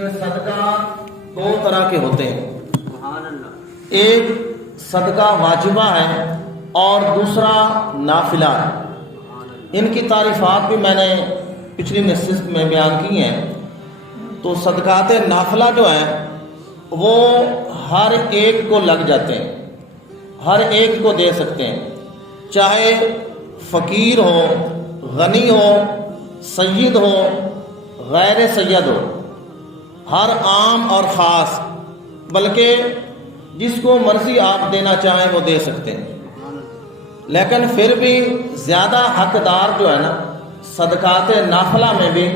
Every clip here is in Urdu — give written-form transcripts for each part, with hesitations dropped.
کہ صدقہ دو طرح کے ہوتے ہیں، ایک صدقہ واجبہ ہے اور دوسرا نافلہ ہے۔ ان کی تعریفات بھی میں نے پچھلی نشست میں بیان کی ہیں۔ تو صدقات نافلہ جو ہیں وہ ہر ایک کو لگ جاتے ہیں، ہر ایک کو دے سکتے ہیں، چاہے فقیر ہو، غنی ہو، سید ہو، غیر سید ہو، ہر عام اور خاص، بلکہ جس کو مرضی آپ دینا چاہیں وہ دے سکتے ہیں۔ لیکن پھر بھی زیادہ حقدار جو ہے نا صدقات نافلہ میں بھی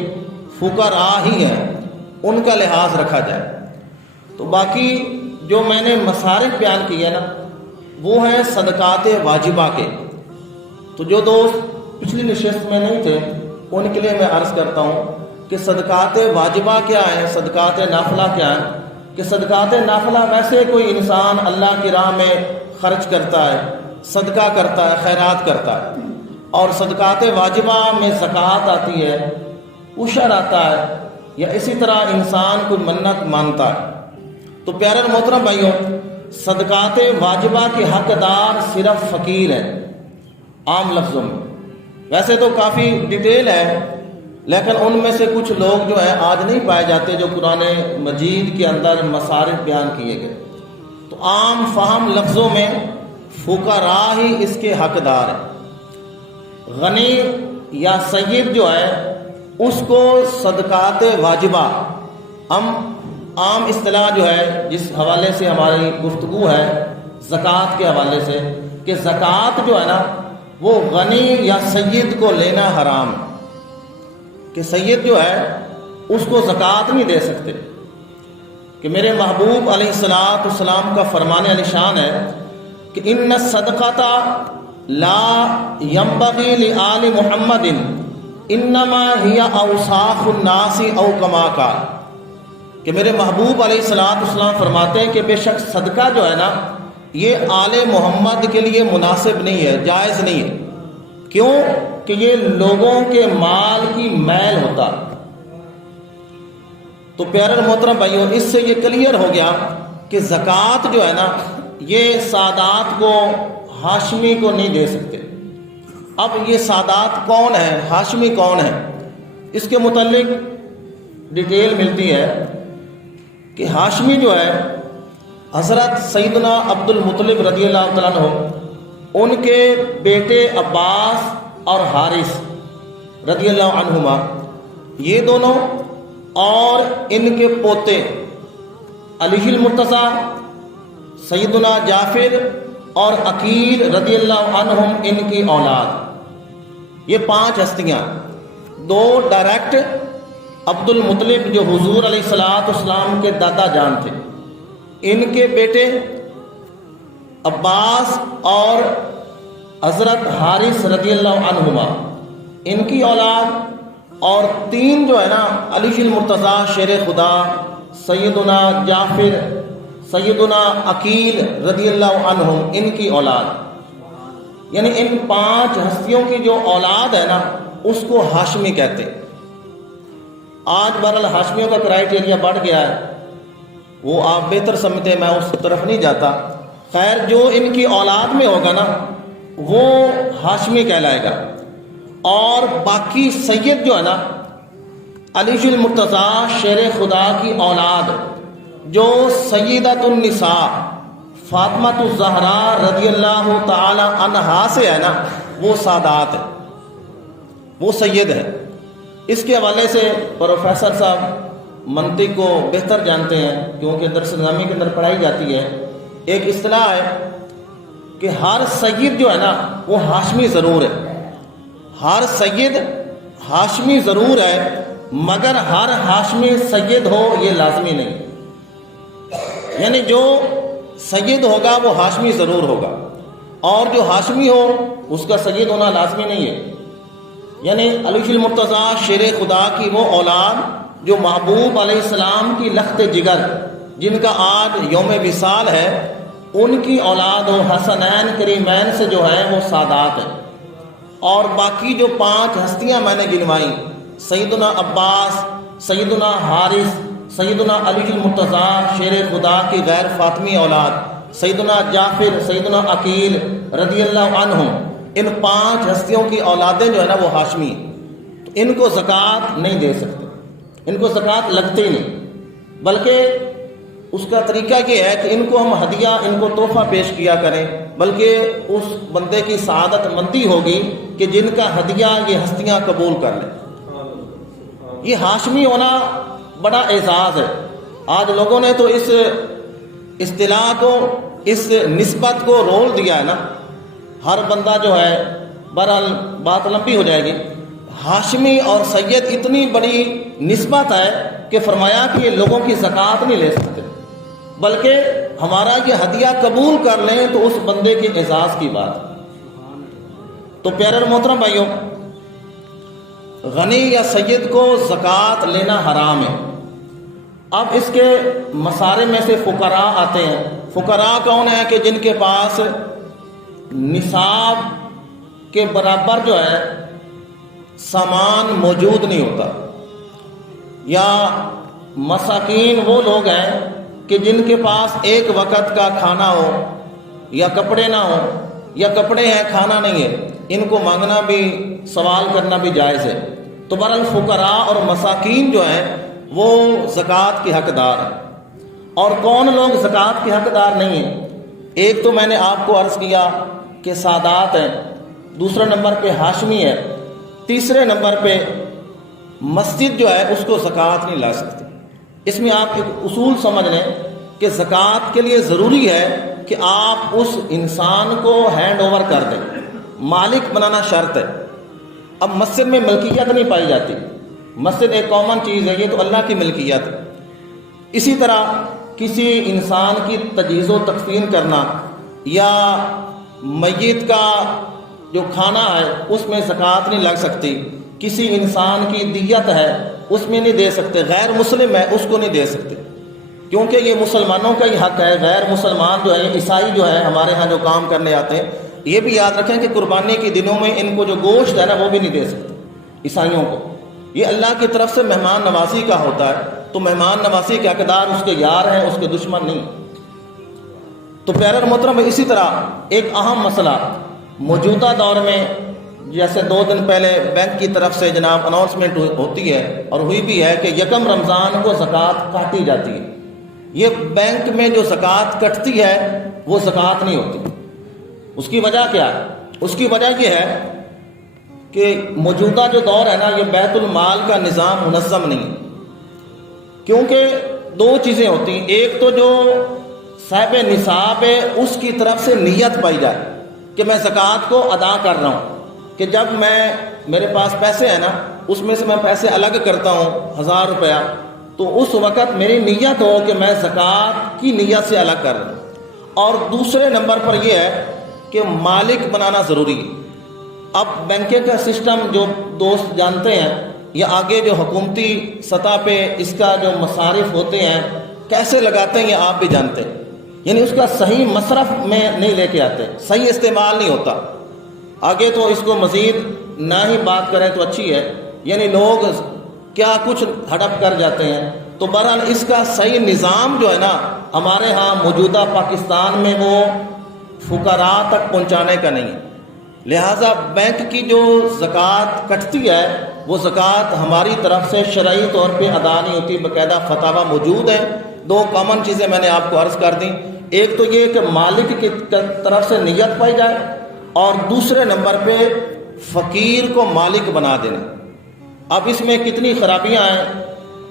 فقراء ہی ہیں، ان کا لحاظ رکھا جائے۔ تو باقی جو میں نے مصارف بیان کیے نا وہ ہیں صدقات واجبہ کے۔ تو جو دوست پچھلی نشست میں نہیں تھے ان کے لیے میں عرض کرتا ہوں کہ صدقات واجبہ کیا ہیں، صدقات نافلہ کیا ہیں۔ کہ صدقات نافلہ ویسے کوئی انسان اللہ کی راہ میں خرچ کرتا ہے، صدقہ کرتا ہے، خیرات کرتا ہے، اور صدقات واجبہ میں زکوٰۃ آتی ہے، عشر آتا ہے، یا اسی طرح انسان کوئی منت مانتا ہے۔ تو پیارے اور محترم بھائیوں، صدقات واجبہ کے حقدار صرف فقیر ہیں عام لفظوں میں۔ ویسے تو کافی ڈیٹیل ہے، لیکن ان میں سے کچھ لوگ جو ہیں آج نہیں پائے جاتے جو قرآن مجید کے اندر مصارف بیان کیے گئے۔ تو عام فہم لفظوں میں فقراء ہی اس کے حقدار ہیں۔ غنی یا سید جو ہے اس کو صدقات واجبہ عام اصطلاح جو ہے جس حوالے سے ہماری گفتگو ہے زکوٰۃ کے حوالے سے، کہ زکوٰۃ جو ہے نا وہ غنی یا سید کو لینا حرام ہے، کہ سید جو ہے اس کو زکوٰۃ نہیں دے سکتے۔ کہ میرے محبوب علیہ السلام کا فرمان علی شان ہے کہ ان الصدقۃ لا ينبغي لآل محمد انما هي اوساخ الناس او کما قال۔ کہ میرے محبوب علیہ السلام فرماتے ہیں کہ بے شک صدقہ جو ہے نا یہ آل محمد کے لیے مناسب نہیں ہے، جائز نہیں ہے۔ کیوں؟ کہ یہ لوگوں کے مال کی میل ہوتا۔ تو پیارے محترم بھائیوں، اس سے یہ کلیئر ہو گیا کہ زکوٰۃ جو ہے نا یہ سادات کو، ہاشمی کو نہیں دے سکتے۔ اب یہ سادات کون ہے، ہاشمی کون ہے، اس کے متعلق ڈیٹیل ملتی ہے کہ ہاشمی جو ہے حضرت سیدنا عبد المطلب رضی اللہ تعالیٰ عنہ، ان کے بیٹے عباس اور حارث رضی اللہ عنہما، یہ دونوں، اور ان کے پوتے علی المرتضیٰ، سیدنا جعفر اور عقیل رضی اللہ عنہم، ان کی اولاد، یہ 5 ہستیاں، 2 ڈائریکٹ عبد المطلب جو حضور علیہ السلام کے دادا جان تھے، ان کے بیٹے عباس اور حضرت حارث رضی اللہ عنہما، ان کی اولاد، اور 3 جو ہے نا علی المرتضیٰ شیر خدا، سیدنا جعفر، سیدنا عقیل رضی اللہ عنہم، ان کی اولاد، یعنی ان 5 ہستیوں کی جو اولاد ہے نا اس کو ہاشمی کہتے ہیں۔ آج بہرحال ہاشمیوں کا کرائیٹیریا بڑھ گیا ہے، وہ آپ بہتر سمجھتے ہیں، میں اس طرف نہیں جاتا۔ خیر، جو ان کی اولاد میں ہوگا نا وہ ہاشمی کہلائے گا، اور باقی سید جو ہے نا علی المرتضیٰ شیر خدا کی اولاد، جو سیدۃ النساء فاطمہ الزہرا رضی اللہ تعالی عنہا سے ہے نا، وہ سادات ہے، وہ سید ہے۔ اس کے حوالے سے پروفیسر صاحب منطق کو بہتر جانتے ہیں کیونکہ درس نظامی کے اندر پڑھائی جاتی ہے۔ ایک اصطلاح ہے کہ ہر سید جو ہے نا وہ ہاشمی ضرور ہے، ہر سید ہاشمی ضرور ہے، مگر ہر ہاشمی سید ہو یہ لازمی نہیں۔ یعنی جو سید ہوگا وہ ہاشمی ضرور ہوگا، اور جو ہاشمی ہو اس کا سید ہونا لازمی نہیں ہے۔ یعنی علی المرتضیٰ شیر خدا کی وہ اولاد جو محبوب علیہ السلام کی لخت جگر، جن کا آج یوم وصال ہے، ان کی اولاد و حسنین کریمین سے جو ہے وہ سادات ہیں۔ اور باقی جو 5 ہستیاں میں نے گنوائیں، سیدنا عباس، سیدنا حارث، سیدنا علی المرتضیٰ شیر خدا کی غیر فاطمی اولاد، سیدنا جعفر، سیدنا عقیل رضی اللہ عنہ، ان 5 ہستیوں کی اولادیں جو ہے نا وہ ہاشمی ہیں، تو ان کو زکوٰۃ نہیں دے سکتے، ان کو زکوٰۃ لگتی نہیں، بلکہ اس کا طریقہ یہ ہے کہ ان کو ہم ہدیہ، ان کو تحفہ پیش کیا کریں، بلکہ اس بندے کی سعادت مندی ہوگی کہ جن کا ہدیہ یہ ہستیاں قبول کر لیں۔ یہ ہاشمی ہونا بڑا اعزاز ہے۔ آج لوگوں نے تو اس اصطلاح کو، اس نسبت کو رول دیا ہے نا، ہر بندہ جو ہے، بہرحال بات لمبی ہو جائے گی، ہاشمی اور سید اتنی بڑی نسبت ہے کہ فرمایا کہ یہ لوگوں کی زکوٰۃ نہیں لے سکتے، بلکہ ہمارا یہ ہدیہ قبول کر لیں تو اس بندے کے اعزاز کی بات ہے۔ تو پیارے اور محترم بھائیوں، غنی یا سید کو زکوٰۃ لینا حرام ہے۔ اب اس کے مسارے میں سے فقراء آتے ہیں۔ فقراء کون ہیں؟ کہ جن کے پاس نصاب کے برابر جو ہے سامان موجود نہیں ہوتا، یا مساکین وہ لوگ ہیں کہ جن کے پاس ایک وقت کا کھانا ہو یا کپڑے نہ ہو، یا کپڑے ہیں کھانا نہیں ہے، ان کو مانگنا بھی، سوال کرنا بھی جائز ہے۔ تو بہرحال فقراء اور مساکین جو ہیں وہ زکوٰۃ کے حقدار ہیں۔ اور کون لوگ زکوٰۃ کے حقدار نہیں ہیں؟ ایک تو میں نے آپ کو عرض کیا کہ سادات ہیں، دوسرے نمبر پہ ہاشمی ہے، تیسرے نمبر پہ مسجد جو ہے اس کو زکوٰۃ نہیں لا سکتی۔ اس میں آپ ایک اصول سمجھ لیں کہ زکوٰۃ کے لیے ضروری ہے کہ آپ اس انسان کو ہینڈ اوور کر دیں، مالک بنانا شرط ہے۔ اب مسجد میں ملکیت نہیں پائی جاتی، مسجد ایک کامن چیز ہے، یہ تو اللہ کی ملکیت ہے۔ اسی طرح کسی انسان کی تجہیز و تکفین کرنا، یا میت کا جو کھانا ہے اس میں زکوٰۃ نہیں لگ سکتی، کسی انسان کی دیت ہے اس میں نہیں دے سکتے، غیر مسلم ہے اس کو نہیں دے سکتے، کیونکہ یہ مسلمانوں کا ہی حق ہے۔ غیر مسلمان جو ہے، عیسائی جو ہے ہمارے ہاں جو کام کرنے آتے ہیں، یہ بھی یاد رکھیں کہ قربانی کے دنوں میں ان کو جو گوشت ہے نا وہ بھی نہیں دے سکتے عیسائیوں کو۔ یہ اللہ کی طرف سے مہمان نوازی کا ہوتا ہے، تو مہمان نوازی کے حقدار اس کے یار ہیں، اس کے دشمن نہیں۔ تو پیارے اور محترم، اسی طرح ایک اہم مسئلہ موجودہ دور میں، جیسے 2 دن پہلے بینک کی طرف سے جناب اناؤنسمنٹ ہوتی ہے اور ہوئی بھی ہے کہ 1 رمضان کو زکوٰۃ کاٹی جاتی ہے۔ یہ بینک میں جو زکوٰۃ کٹتی ہے وہ زکوٰۃ نہیں ہوتی۔ اس کی وجہ کیا ہے؟ اس کی وجہ یہ ہے کہ موجودہ جو دور ہے نا، یہ بیت المال کا نظام منظم نہیں ہے، کیونکہ 2 چیزیں ہوتی ہیں۔ ایک تو جو صاحب نصاب ہے اس کی طرف سے نیت پائی جائے کہ میں زکوٰۃ کو ادا کر رہا ہوں، کہ جب میرے پاس پیسے ہیں نا، اس میں سے میں پیسے الگ کرتا ہوں 1000 روپیہ، تو اس وقت میری نیت ہو کہ میں زکوٰۃ کی نیت سے الگ کر رہا ہوں۔ اور دوسرے نمبر پر یہ ہے کہ مالک بنانا ضروری ہے۔ اب بینکیں کا سسٹم جو دوست جانتے ہیں، یا آگے جو حکومتی سطح پہ اس کا جو مصارف ہوتے ہیں کیسے لگاتے ہیں، یہ آپ بھی جانتے ہیں، یعنی اس کا صحیح مصرف میں نہیں لے کے آتے، صحیح استعمال نہیں ہوتا۔ آگے تو اس کو مزید نہ ہی بات کریں تو اچھی ہے، یعنی لوگ کیا کچھ ہڑپ کر جاتے ہیں۔ تو بہرحال اس کا صحیح نظام جو ہے نا ہمارے ہاں موجودہ پاکستان میں وہ فقراء تک پہنچانے کا نہیں ہے۔ لہٰذا بینک کی جو زکوٰۃ کٹتی ہے وہ زکوٰۃ ہماری طرف سے شرعی طور پہ ادا نہیں ہوتی، باقاعدہ فتاویٰ موجود ہیں۔ 2 کامن چیزیں میں نے آپ کو عرض کر دیں، ایک تو یہ کہ مالک کی طرف سے نیت پائی جائے، اور دوسرے نمبر پہ فقیر کو مالک بنا دینا۔ اب اس میں کتنی خرابیاں ہیں،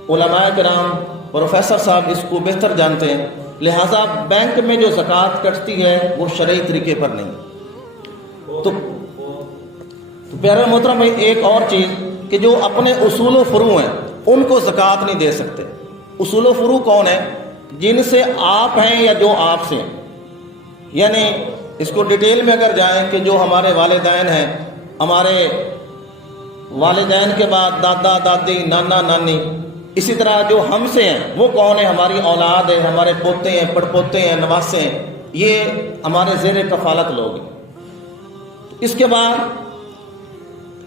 علماء کرام، پروفیسر صاحب اس کو بہتر جانتے ہیں۔ لہٰذا بینک میں جو زکوٰۃ کٹتی ہے وہ شرعی طریقے پر نہیں۔ تو پیارے محترم، ایک اور چیز کہ جو اپنے اصول و فروع ہیں ان کو زکوٰۃ نہیں دے سکتے۔ اصول و فروع کون ہیں؟ جن سے آپ ہیں یا جو آپ سے ہیں، یعنی اس کو ڈیٹیل میں اگر جائیں کہ جو ہمارے والدین ہیں، ہمارے والدین کے بعد دادا دادی، نانا نانی، اسی طرح جو ہم سے ہیں وہ کون ہیں؟ ہماری اولاد ہے، ہمارے پوتے ہیں، پڑپوتے ہیں، نواسے ہیں، یہ ہمارے زیر کفالت لوگ ہیں۔ اس کے بعد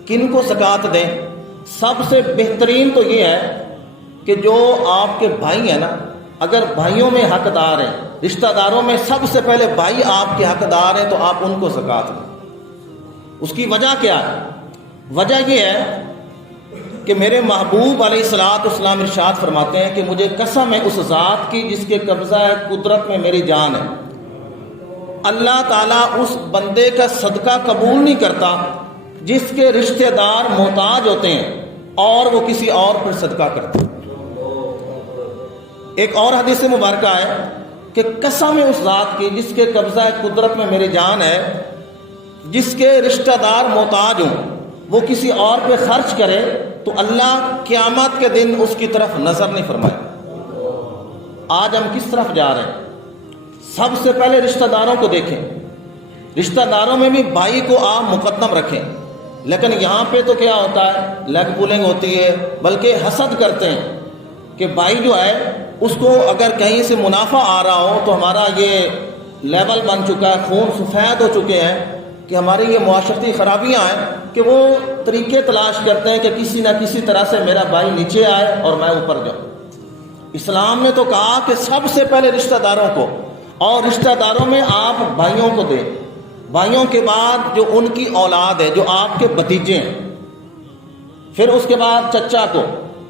کن کو زکوٰۃ دیں؟ سب سے بہترین تو یہ ہے کہ جو آپ کے بھائی ہیں نا، اگر بھائیوں میں حقدار ہیں، رشتہ داروں میں سب سے پہلے بھائی آپ کے حقدار ہیں، تو آپ ان کو زکوٰۃ دیں۔ اس کی وجہ کیا ہے؟ وجہ یہ ہے کہ میرے محبوب علیہ الصلوۃ والسلام ارشاد فرماتے ہیں کہ مجھے قسم ہے اس ذات کی جس کے قبضہ قدرت میں میری جان ہے، اللہ تعالیٰ اس بندے کا صدقہ قبول نہیں کرتا جس کے رشتہ دار محتاج ہوتے ہیں اور وہ کسی اور پر صدقہ کرتا۔ ایک اور حدیث مبارکہ ہے کہ قسم ہے اس ذات کی جس کے قبضہ قدرت میں میری جان ہے، جس کے رشتہ دار محتاج ہوں وہ کسی اور پہ خرچ کرے تو اللہ قیامت کے دن اس کی طرف نظر نہیں فرمائے۔ آج ہم کس طرف جا رہے ہیں؟ سب سے پہلے رشتہ داروں کو دیکھیں، رشتہ داروں میں بھی بھائی کو آپ مقدم رکھیں، لیکن یہاں پہ تو کیا ہوتا ہے؟ لیگ پولنگ ہوتی ہے، بلکہ حسد کرتے ہیں کہ بھائی جو ہے اس کو اگر کہیں سے منافع آ رہا ہو تو ہمارا یہ لیول بن چکا ہے، خون سفید ہو چکے ہیں کہ ہماری یہ معاشرتی خرابیاں ہیں کہ وہ طریقے تلاش کرتے ہیں کہ کسی نہ کسی طرح سے میرا بھائی نیچے آئے اور میں اوپر جاؤں۔ اسلام نے تو کہا کہ سب سے پہلے رشتہ داروں کو، اور رشتہ داروں میں آپ بھائیوں کو دیں، بھائیوں کے بعد جو ان کی اولاد ہے، جو آپ کے بھتیجے ہیں، پھر اس کے بعد چچا کو،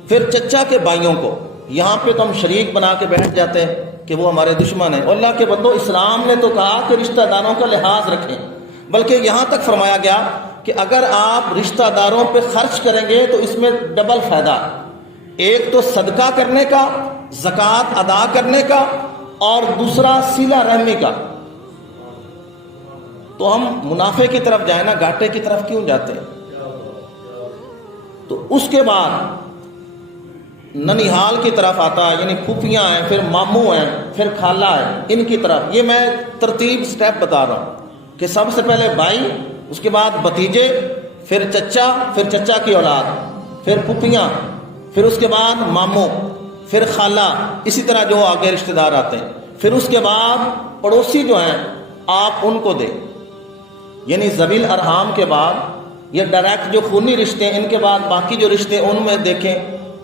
پھر چچا کے بھائیوں کو۔ یہاں پہ تو ہم شریک بنا کے بیٹھ جاتے ہیں کہ وہ ہمارے دشمن ہیں۔ اللہ کے بندو، اسلام نے تو کہا کہ رشتہ داروں کا لحاظ رکھیں، بلکہ یہاں تک فرمایا گیا کہ اگر آپ رشتہ داروں پہ خرچ کریں گے تو اس میں ڈبل فائدہ، ایک تو صدقہ کرنے کا، زکوٰۃ ادا کرنے کا، اور دوسرا صلہ رحمی کا۔ تو ہم منافع کی طرف جائیں نا، گھاٹے کی طرف کیوں جاتے ہیں؟ تو اس کے بعد ننیحال کی طرف آتا ہے، یعنی پھوپھیاں ہیں، پھر ماموں ہیں، پھر خالہ ہے، ان کی طرف۔ یہ میں ترتیب سٹیپ بتا رہا ہوں کہ سب سے پہلے بھائی، اس کے بعد بھتیجے، پھر چچا، پھر چچا کی اولاد، پھر پھوپھیاں، پھر اس کے بعد ماموں، پھر خالہ، اسی طرح جو آگے رشتہ دار آتے ہیں۔ پھر اس کے بعد پڑوسی جو ہیں آپ ان کو دیں، یعنی ذوی الارحام کے بعد یہ ڈائریکٹ جو خونی رشتے ہیں، ان کے بعد باقی جو رشتے ان میں دیکھیں،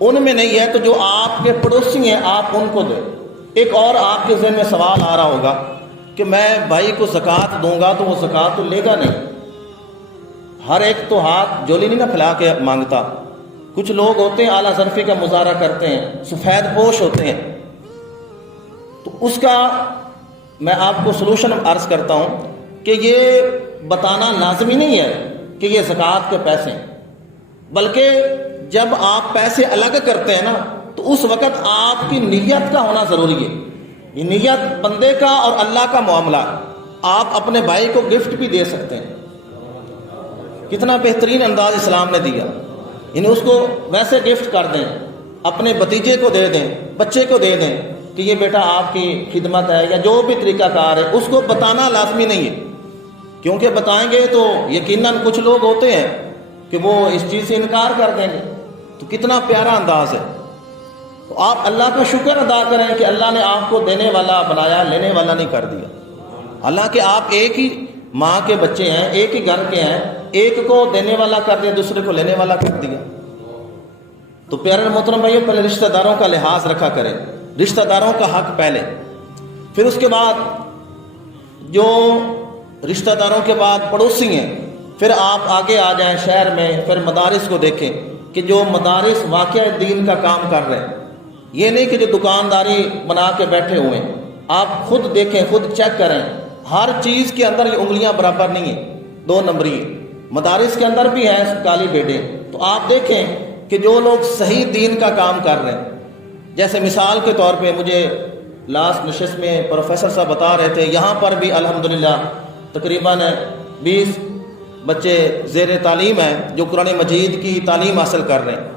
ان میں نہیں ہے تو جو آپ کے پڑوسی ہیں آپ ان کو دیں۔ ایک اور آپ کے ذہن میں سوال آ رہا ہوگا کہ میں بھائی کو زکوٰۃ دوں گا تو وہ زکوٰۃ تو لے گا نہیں، ہر ایک تو ہاتھ جولی نہیں نہ پھیلا کے مانگتا۔ کچھ لوگ ہوتے ہیں اعلیٰ ظرفی کا مظاہرہ کرتے ہیں، سفید پوش ہوتے ہیں، تو اس کا میں آپ کو سلوشن عرض کرتا ہوں کہ یہ بتانا لازمی نہیں ہے کہ یہ زکوٰۃ کے پیسے ہیں، بلکہ جب آپ پیسے الگ کرتے ہیں نا تو اس وقت آپ کی نیت کا ہونا ضروری ہے۔ یہ نیت بندے کا اور اللہ کا معاملہ۔ آپ اپنے بھائی کو گفٹ بھی دے سکتے ہیں، کتنا بہترین انداز اسلام نے دیا، یعنی اس کو ویسے گفٹ کر دیں، اپنے بھتیجے کو دے دیں، بچے کو دے دیں کہ یہ بیٹا آپ کی خدمت ہے، یا جو بھی طریقہ کار ہے، اس کو بتانا لازمی نہیں ہے، کیونکہ بتائیں گے تو یقیناً کچھ لوگ ہوتے ہیں کہ وہ اس چیز سے انکار کر دیں گے۔ تو کتنا پیارا انداز ہے۔ تو آپ اللہ کا شکر ادا کریں کہ اللہ نے آپ کو دینے والا بنایا، لینے والا نہیں کر دیا۔ حالانکہ آپ ایک ہی ماں کے بچے ہیں، ایک ہی گھر کے ہیں، ایک کو دینے والا کر دیا، دوسرے کو لینے والا کر دیا۔ تو پیارے محترم بھائیو، پہلے رشتہ داروں کا لحاظ رکھا کریں، رشتہ داروں کا حق پہلے، پھر اس کے بعد جو رشتہ داروں کے بعد پڑوسی ہیں، پھر آپ آگے آ جائیں شہر میں، پھر مدارس کو دیکھیں کہ جو مدارس واقعہ دین کا کام کر رہے ہیں، یہ نہیں کہ جو دکانداری بنا کے بیٹھے ہوئے ہیں۔ آپ خود دیکھیں، خود چیک کریں، ہر چیز کے اندر یہ انگلیاں برابر نہیں ہیں، دو نمبری۔ مدارس کے اندر بھی ہیں کالی بیٹے، تو آپ دیکھیں کہ جو لوگ صحیح دین کا کام کر رہے ہیں، جیسے مثال کے طور پہ مجھے لاسٹ نشست میں پروفیسر صاحب بتا رہے تھے، یہاں پر بھی الحمدللہ تقریباً 20 بچے زیر تعلیم ہیں جو قرآن مجید کی تعلیم حاصل کر رہے ہیں۔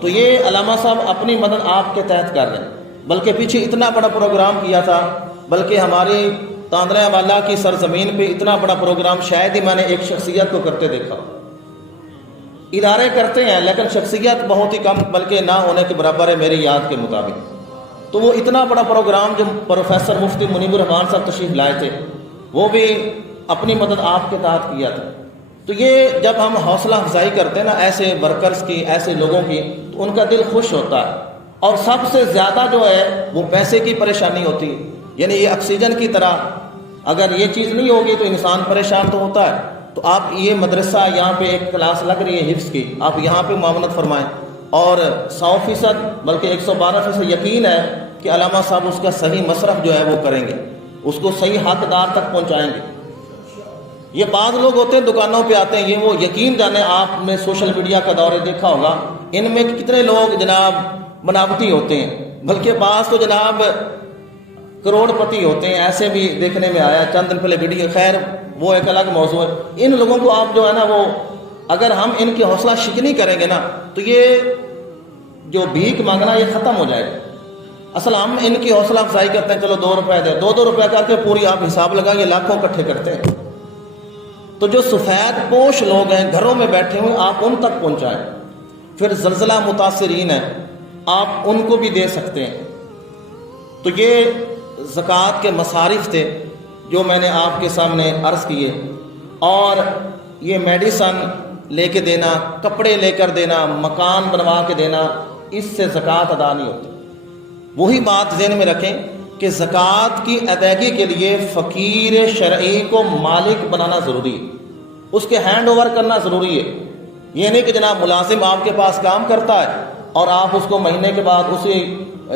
تو یہ علامہ صاحب اپنی مدد آپ کے تحت کر رہے ہیں، بلکہ پیچھے اتنا بڑا پروگرام کیا تھا، بلکہ ہماری تاندرے والا کی سرزمین پہ اتنا بڑا پروگرام شاید ہی میں نے ایک شخصیت کو کرتے دیکھا۔ ادارے کرتے ہیں لیکن شخصیت بہت ہی کم، بلکہ نہ ہونے کے برابر ہے میری یاد کے مطابق۔ تو وہ اتنا بڑا پروگرام جو پروفیسر مفتی منیب الرحمان صاحب تشریف لائے تھے، وہ بھی اپنی مدد آپ کے تحت کیا تھا۔ تو یہ جب ہم حوصلہ افزائی کرتے ہیں نا ایسے ورکرز کی، ایسے لوگوں کی، تو ان کا دل خوش ہوتا ہے۔ اور سب سے زیادہ جو ہے وہ پیسے کی پریشانی ہوتی ہے. یعنی یہ آکسیجن کی طرح اگر یہ چیز نہیں ہوگی تو انسان پریشان تو ہوتا ہے. تو آپ یہ مدرسہ یہاں پہ ایک کلاس لگ رہی ہے حفظ کی، آپ یہاں پہ معاونت فرمائیں، اور 100% بلکہ 112% یقین ہے کہ علامہ صاحب اس کا صحیح مصرف جو ہے وہ کریں گے، اس کو صحیح حقدار تک پہنچائیں گے. یہ بعض لوگ ہوتے ہیں دکانوں پہ آتے ہیں، یہ وہ یقین جانے، آپ نے سوشل میڈیا کا دور دیکھا ہوگا، ان میں کتنے لوگ جناب بناوٹی ہوتے ہیں، بلکہ بعض تو جناب کروڑ پتی ہوتے ہیں، ایسے بھی دیکھنے میں آیا چند دن پہلے ویڈیو. خیر وہ ایک الگ موضوع ہے. ان لوگوں کو آپ جو ہے نا وہ اگر ہم ان کی حوصلہ شکنی کریں گے نا تو یہ جو بھیک مانگنا یہ ختم ہو جائے گا. اصل ہم ان کی حوصلہ افزائی کرتے ہیں، چلو 2 روپے دے، 2 روپے کر کے پوری آپ حساب لگائیں، یہ لاکھوں اکٹھے کرتے ہیں. تو جو سفید پوش لوگ ہیں گھروں میں بیٹھے ہوئے آپ ان تک پہنچائیں. پھر زلزلہ متاثرین ہیں آپ ان کو بھی دے سکتے ہیں. تو یہ زکوٰۃ کے مصارف تھے جو میں نے آپ کے سامنے عرض کیے. اور یہ میڈیسن لے کے دینا، کپڑے لے کر دینا، مکان بنوا کے دینا، اس سے زکوٰۃ ادا نہیں ہوتی. وہی بات ذہن میں رکھیں کہ زکوٰۃ کی ادائیگی کے لیے فقیر شرعی کو مالک بنانا ضروری ہے، اس کے ہینڈ اوور کرنا ضروری ہے. یہ نہیں کہ جناب ملازم آپ کے پاس کام کرتا ہے اور آپ اس کو مہینے کے بعد اسے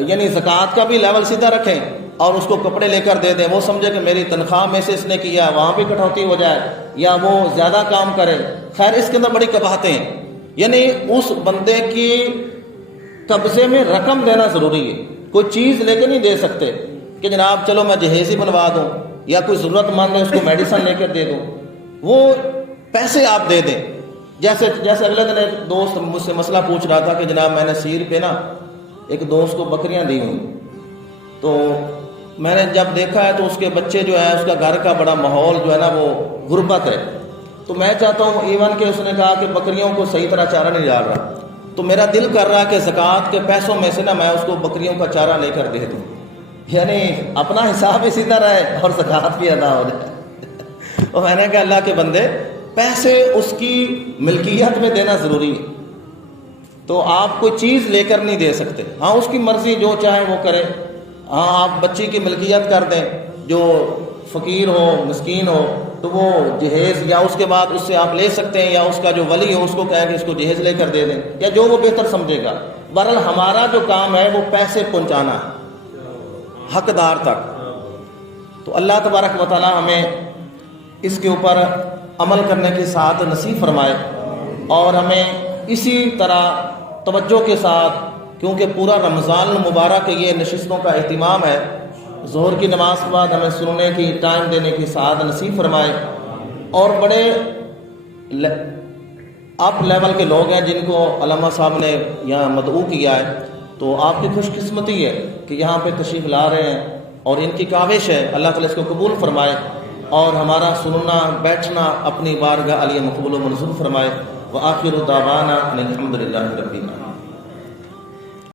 یعنی زکوٰۃ کا بھی لیول سیدھا رکھیں اور اس کو کپڑے لے کر دے دیں، وہ سمجھے کہ میری تنخواہ میں سے اس نے کیا، وہاں بھی کٹوتی ہو جائے یا وہ زیادہ کام کرے. خیر اس کے اندر بڑی قباحتیں ہیں. یعنی اس بندے کی قبضے میں رقم دینا ضروری ہے. کوئی چیز لے کے نہیں دے سکتے کہ جناب چلو میں جہیز ہی بنوا دوں یا کوئی ضرورت مند ہے اس کو میڈیسن لے کر دے دوں. وہ پیسے آپ دے دیں. جیسے اگلے دن ایک دوست مجھ سے مسئلہ پوچھ رہا تھا کہ جناب میں نے سیر پہ نا ایک دوست کو بکریاں دی ہوئی، تو میں نے جب دیکھا ہے تو اس کے بچے جو ہے اس کا گھر کا بڑا ماحول جو ہے نا وہ غربت ہے. تو میں چاہتا ہوں ایون کہ اس نے کہا کہ بکریوں کو صحیح طرح چارہ نہیں ڈال رہا، تو میرا دل کر رہا کہ زکوٰۃ کے پیسوں میں سے نا میں اس کو بکریوں کا چارہ لے کر دے دوں، یعنی اپنا حساب بھی سیدھا رہے اور زکوٰۃ بھی ادا ہو جائے. تو میں نے کہا اللہ کے بندے پیسے اس کی ملکیت میں دینا ضروری ہے. تو آپ کوئی چیز لے کر نہیں دے سکتے. ہاں اس کی مرضی جو چاہے وہ کرے. ہاں آپ بچی کی ملکیت کر دیں، جو فقیر ہو مسکین ہو تو وہ جہیز یا اس کے بعد اس سے آپ لے سکتے ہیں، یا اس کا جو ولی ہو اس کو کہیں کہ اس کو جہیز لے کر دے دیں، یا جو وہ بہتر سمجھے گا. بہرحال ہمارا جو کام ہے وہ پیسے پہنچانا ہے حقدار تک. تو اللہ تبارک و تعالی ہمیں اس کے اوپر عمل کرنے کے ساتھ نصیب فرمائے، اور ہمیں اسی طرح توجہ کے ساتھ، کیونکہ پورا رمضان المبارک یہ نشستوں کا اہتمام ہے، ظہر کی نماز کے بعد ہمیں سننے کی ٹائم دینے کی ساتھ نصیب فرمائے. اور بڑے اپ لیول کے لوگ ہیں جن کو علامہ صاحب نے یہاں مدعو کیا ہے، تو آپ کی خوش قسمتی ہے کہ یہاں پہ تشریف لا رہے ہیں، اور ان کی کاوش ہے اللہ تعالیٰ اس کو قبول فرمائے، اور ہمارا سننا بیٹھنا اپنی بارگاہ علی مقبول و منظور فرمائے. وآخر دعوانا ان الحمد للہ رب العالمین.